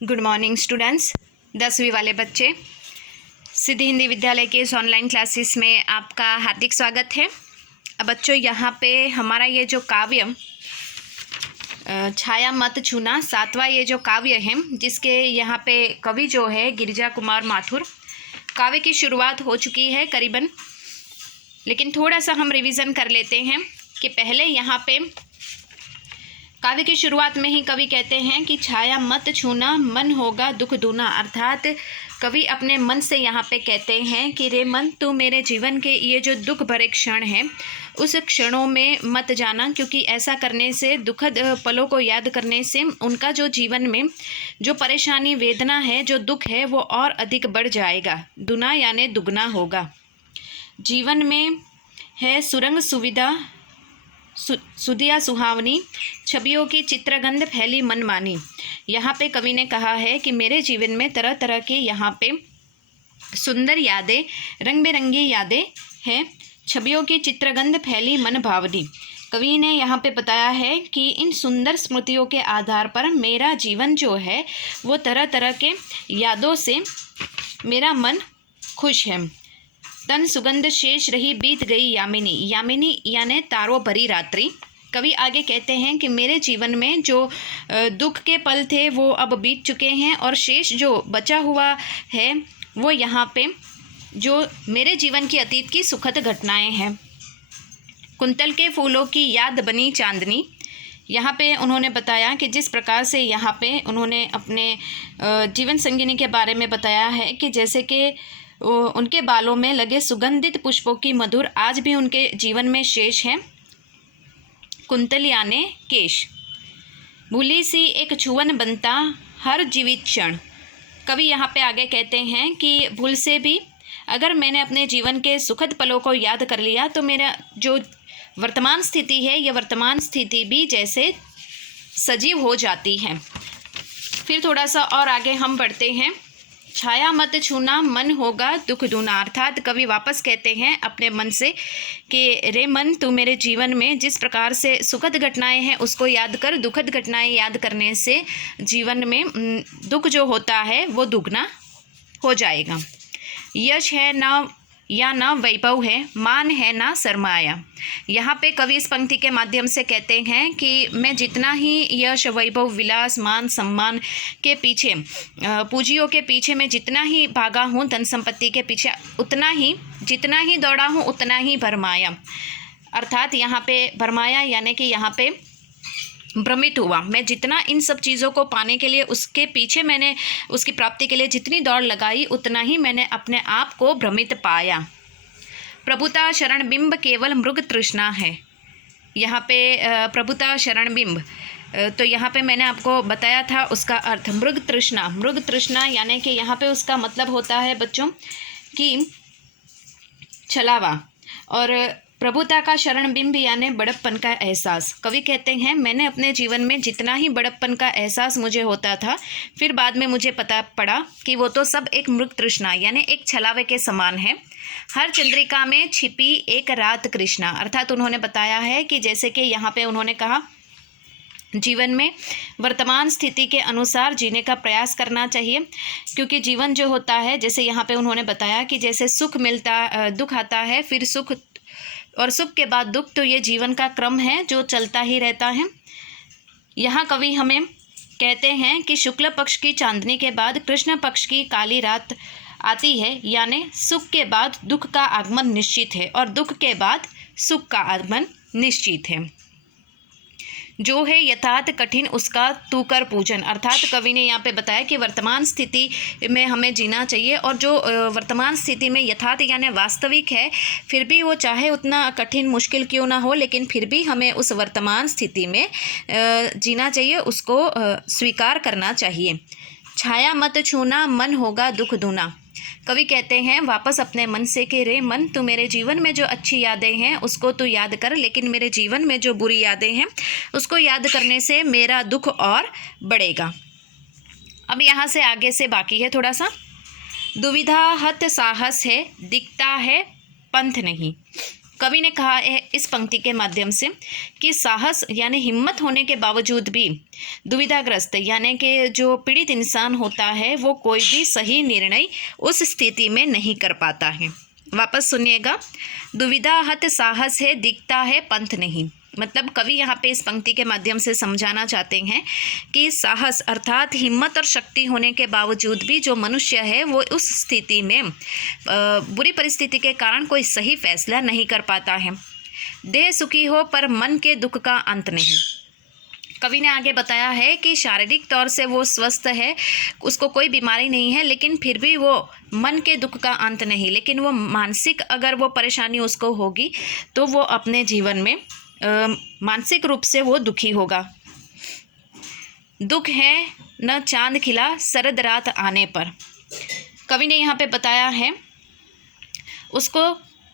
Good morning students. 10वीं वाले बच्चे, सिद्धि हिंदी विद्यालय के इस ऑनलाइन क्लासेस में आपका हार्दिक स्वागत है। अब बच्चों, यहाँ पे हमारा ये जो काव्य छाया मत छूना 7वां ये जो काव्य है, जिसके यहाँ पे कवि जो है गिरिजा कुमार माथुर, काव्य की शुरुआत हो चुकी है करीबन, लेकिन थोड़ा सा हम रिवीजन कर लेते हैं कि पहले यहाँ पे काव्य की शुरुआत में ही कवि कहते हैं कि छाया मत छूना मन होगा दुख दूना। अर्थात कवि अपने मन से यहाँ पे कहते हैं कि रे मन, तू मेरे जीवन के ये जो दुख भरे क्षण हैं उस क्षणों में मत जाना, क्योंकि ऐसा करने से, दुखद पलों को याद करने से उनका जो जीवन में जो परेशानी, वेदना है, जो दुख है, वो और अधिक बढ़ जाएगा, दुना यानी दुगना होगा। जीवन में है सुरंग सुविधा सुधिया सुहावनी, छवियों की चित्रगंध फैली मनमानी। यहाँ पे कवि ने कहा है कि मेरे जीवन में तरह तरह की यहाँ पे सुंदर यादें, रंग बिरंगी यादें हैं, छवियों की चित्रगंध फैली मन भावनी। कवि ने यहाँ पे बताया है कि इन सुंदर स्मृतियों के आधार पर मेरा जीवन जो है वो तरह तरह के यादों से मेरा मन खुश है। तन सुगंध शेष रही बीत गई यामिनी, यामिनी यानी तारों भरी रात्रि। कवि आगे कहते हैं कि मेरे जीवन में जो दुख के पल थे वो अब बीत चुके हैं, और शेष जो बचा हुआ है वो यहाँ पे जो मेरे जीवन की अतीत की सुखद घटनाएं हैं। कुंतल के फूलों की याद बनी चांदनी। यहाँ पे उन्होंने बताया कि जिस प्रकार से यहाँ पे उन्होंने अपने जीवन संगिनी के बारे में बताया है कि जैसे कि उनके बालों में लगे सुगंधित पुष्पों की मधुर आज भी उनके जीवन में शेष है। कुंतल याने केश। भूली सी एक छुअन बनता हर जीवित क्षण। कवि यहाँ पे आगे कहते हैं कि भूल से भी अगर मैंने अपने जीवन के सुखद पलों को याद कर लिया तो मेरा जो वर्तमान स्थिति है, यह वर्तमान स्थिति भी जैसे सजीव हो जाती है। फिर थोड़ा सा और आगे हम बढ़ते हैं। छाया मत छूना मन होगा दुख दूना। अर्थात कवि वापस कहते हैं अपने मन से कि रे मन, तू मेरे जीवन में जिस प्रकार से सुखद घटनाएं हैं उसको याद कर। दुखद घटनाएं याद करने से जीवन में दुख जो होता है वो दुगना हो जाएगा। यश है ना या ना वैभव है, मान है ना सरमाया। यहाँ पे कवि इस पंक्ति के माध्यम से कहते हैं कि मैं जितना ही यश, वैभव, विलास, मान, सम्मान के पीछे, पूंजियों के पीछे मैं जितना ही भागा हूँ, धन संपत्ति के पीछे उतना ही, जितना ही दौड़ा हूँ उतना ही भरमाया। अर्थात यहाँ पे भरमाया यानी कि यहाँ पे भ्रमित हुआ। मैं जितना इन सब चीज़ों को पाने के लिए, उसके पीछे मैंने उसकी प्राप्ति के लिए जितनी दौड़ लगाई उतना ही मैंने अपने आप को भ्रमित पाया। प्रभुता शरण बिंब केवल मृग तृष्णा है। यहाँ पे प्रभुता शरण बिंब, तो यहाँ पे मैंने आपको बताया था उसका अर्थ मृग तृष्णा। मृग तृष्णा यानी कि यहाँ पे उसका मतलब होता है बच्चों कि छलावा, और प्रभुता का शरण बिंब यानी बड़प्पन का एहसास। कवि कहते हैं मैंने अपने जीवन में जितना ही बड़प्पन का एहसास मुझे होता था, फिर बाद में मुझे पता पड़ा कि वो तो सब एक मृग तृष्णा यानी एक छलावे के समान है। हर चंद्रिका में छिपी एक रात कृष्णा। अर्थात उन्होंने बताया है कि जैसे कि यहाँ पे उन्होंने कहा जीवन में वर्तमान स्थिति के अनुसार जीने का प्रयास करना चाहिए, क्योंकि जीवन जो होता है, जैसे यहाँ पे उन्होंने बताया कि जैसे सुख मिलता, दुख आता है, फिर सुख, और सुख के बाद दुख, तो ये जीवन का क्रम है जो चलता ही रहता है। यहाँ कवि हमें कहते हैं कि शुक्ल पक्ष की चांदनी के बाद कृष्ण पक्ष की काली रात आती है, यानी सुख के बाद दुख का आगमन निश्चित है और दुख के बाद सुख का आगमन निश्चित है। जो है यथार्थ कठिन उसका तू कर पूजन। अर्थात कवि ने यहाँ पे बताया कि वर्तमान स्थिति में हमें जीना चाहिए, और जो वर्तमान स्थिति में यथार्थ यानी वास्तविक है, फिर भी वो चाहे उतना कठिन मुश्किल क्यों ना हो, लेकिन फिर भी हमें उस वर्तमान स्थिति में जीना चाहिए, उसको स्वीकार करना चाहिए। छाया मत छूना मन होगा दुख दूना। कवि कहते हैं वापस अपने मन से कि रे मन, तू मेरे जीवन में जो अच्छी यादें हैं उसको तू याद कर, लेकिन मेरे जीवन में जो बुरी यादें हैं उसको याद करने से मेरा दुख और बढ़ेगा। अब यहाँ से आगे से बाकी है थोड़ा सा। दुविधा हत साहस है, दिखता है पंथ नहीं। कवि ने कहा है इस पंक्ति के माध्यम से कि साहस यानी हिम्मत होने के बावजूद भी दुविधाग्रस्त यानी कि जो पीड़ित इंसान होता है वो कोई भी सही निर्णय उस स्थिति में नहीं कर पाता है। वापस सुनिएगा, दुविधा हत साहस है, दिखता है पंथ नहीं। मतलब कवि यहाँ पे इस पंक्ति के माध्यम से समझाना चाहते हैं कि साहस अर्थात हिम्मत और शक्ति होने के बावजूद भी जो मनुष्य है वो उस स्थिति में बुरी परिस्थिति के कारण कोई सही फैसला नहीं कर पाता है। देह सुखी हो पर मन के दुख का अंत नहीं। कवि ने आगे बताया है कि शारीरिक तौर से वो स्वस्थ है, उसको कोई बीमारी नहीं है, लेकिन फिर भी वो मन के दुख का अंत नहीं। लेकिन वो मानसिक अगर वो परेशानी उसको होगी तो वो अपने जीवन में मानसिक रूप से वो दुखी होगा। दुख है न चांद खिला शरद रात आने पर। कवि ने यहाँ पे बताया है उसको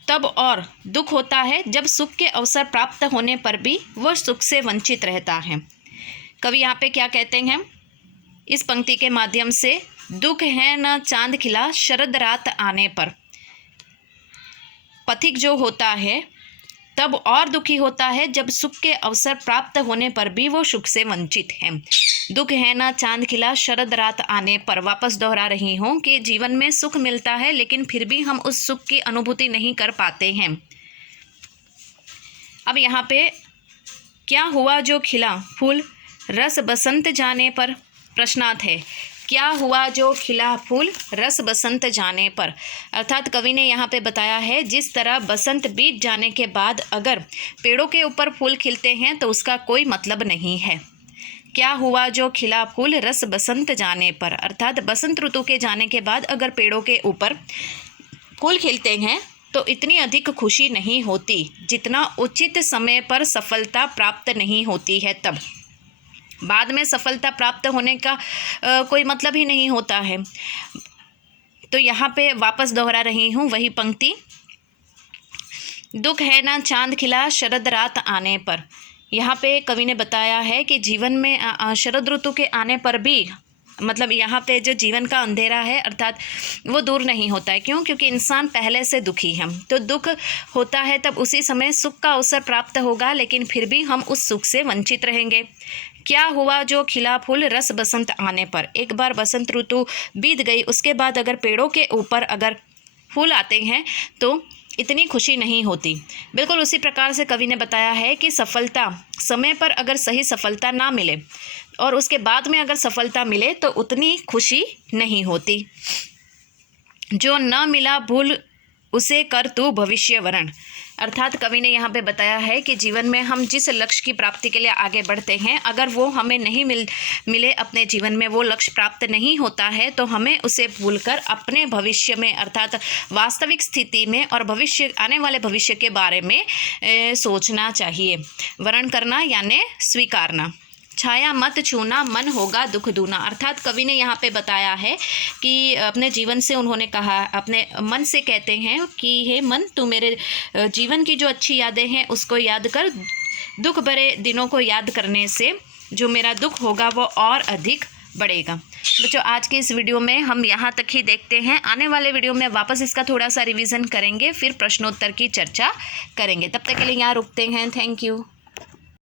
तब और दुख होता है जब सुख के अवसर प्राप्त होने पर भी वह सुख से वंचित रहता है। कवि यहाँ पे क्या कहते हैं इस पंक्ति के माध्यम से, दुख है न चांद खिला शरद रात आने पर। पथिक जो होता है तब और दुखी होता है जब सुख के अवसर प्राप्त होने पर भी वो सुख से वंचित है। दुख है ना चांद खिला शरद रात आने पर। वापस दोहरा रही हूँ कि जीवन में सुख मिलता है लेकिन फिर भी हम उस सुख की अनुभूति नहीं कर पाते हैं। अब यहाँ पे क्या हुआ जो खिला फूल रस बसंत जाने पर, प्रश्नार्थ है। क्या हुआ जो खिला फूल रस बसंत जाने पर, अर्थात कवि ने यहाँ पे बताया है जिस तरह बसंत बीत जाने के बाद अगर पेड़ों के ऊपर फूल खिलते हैं तो उसका कोई मतलब नहीं है। क्या हुआ जो खिला फूल रस बसंत जाने पर, अर्थात बसंत ऋतु के जाने के बाद अगर पेड़ों के ऊपर फूल खिलते हैं तो इतनी अधिक खुशी नहीं होती जितना उचित समय पर सफलता प्राप्त नहीं होती है तब। बाद में सफलता प्राप्त होने का कोई मतलब ही नहीं होता है। तो यहाँ पे वापस दोहरा रही हूँ वही पंक्ति, दुख है ना चांद खिला शरद रात आने पर। यहाँ पे कवि ने बताया है कि जीवन में शरद ऋतु के आने पर भी मतलब यहाँ पे जो जीवन का अंधेरा है अर्थात वो दूर नहीं होता है। क्यों? क्योंकि इंसान पहले से दुखी है, तो दुख होता है तब उसी समय सुख का अवसर प्राप्त होगा लेकिन फिर भी हम उस सुख से वंचित रहेंगे। क्या हुआ जो खिला फूल रस बसंत आने पर, एक बार बसंत ऋतु बीत गई उसके बाद अगर पेड़ों के ऊपर अगर फूल आते हैं तो इतनी खुशी नहीं होती। बिल्कुल उसी प्रकार से कवि ने बताया है कि सफलता समय पर अगर सही सफलता ना मिले और उसके बाद में अगर सफलता मिले तो उतनी खुशी नहीं होती। जो न मिला भूल उसे कर तू भविष्य वरण, अर्थात कवि ने यहाँ पे बताया है कि जीवन में हम जिस लक्ष्य की प्राप्ति के लिए आगे बढ़ते हैं अगर वो हमें नहीं मिले अपने जीवन में वो लक्ष्य प्राप्त नहीं होता है तो हमें उसे भूलकर अपने भविष्य में अर्थात वास्तविक स्थिति में और भविष्य आने वाले भविष्य के बारे में सोचना चाहिए। वरण करना यानी स्वीकारना। छाया मत छूना मन होगा दुख दूना, अर्थात कवि ने यहाँ पे बताया है कि अपने जीवन से उन्होंने कहा, अपने मन से कहते हैं कि हे मन तू मेरे जीवन की जो अच्छी यादें हैं उसको याद कर, दुख भरे दिनों को याद करने से जो मेरा दुख होगा वो और अधिक बढ़ेगा। बच्चों आज के इस वीडियो में हम यहाँ तक ही देखते हैं। आने वाले वीडियो में वापस इसका थोड़ा सा रिवीजन करेंगे, फिर प्रश्नोत्तर की चर्चा करेंगे। तब तक के लिए यहाँ रुकते हैं। Thank you.